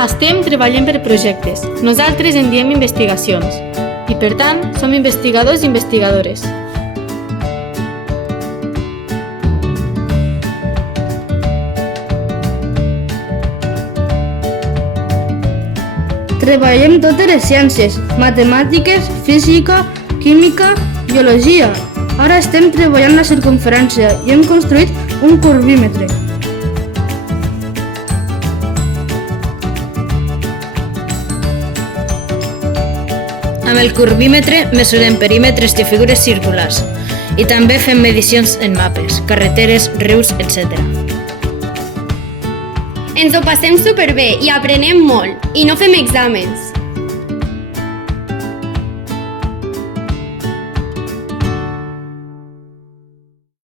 Estem treballant per projectes. Nosaltres en diem investigacions. I per tant, som investigadors i investigadores. Treballem totes les ciències, matemàtiques, física, química, biologia. Ara estem treballant la circumferència i hem construït un curvímetre. Amb el curvímetre mesurem perímetres de figures circulars i també fem medicions en mapes, carreteres, rius, etc. Ens ho passem superbé i aprenem molt, i no fem exàmens.